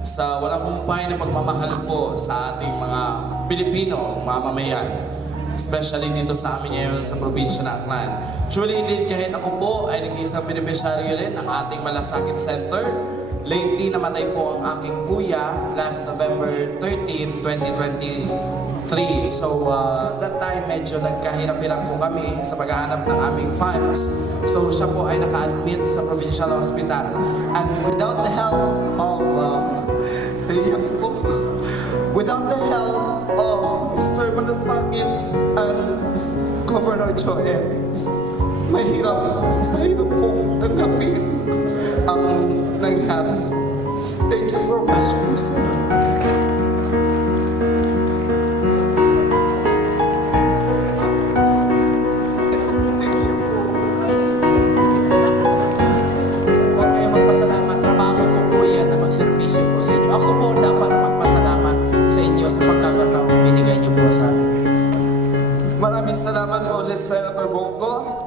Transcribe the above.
sa walang humpay na pagmamahal po sa ating mga Pilipino, mamamayan. Especially dito sa amin ngayon sa probinsya ng Aklan. Truly indeed, kahit ako po ay nag-isang beneficiaryo rin ng ating Malasakit Center. Lately, namatay po ang aking kuya last November 13, 2023. So, uh, that time, medyo nagkahirap-hirap po kami sa paghahanap ng aming funds. So, siya po ay naka-admit sa provincial hospital. And without the help without the help of Mr. Malasakit and Governor Joel, mahirap, mahirap pong tanggapin niyo po ulit, Senator Bongo.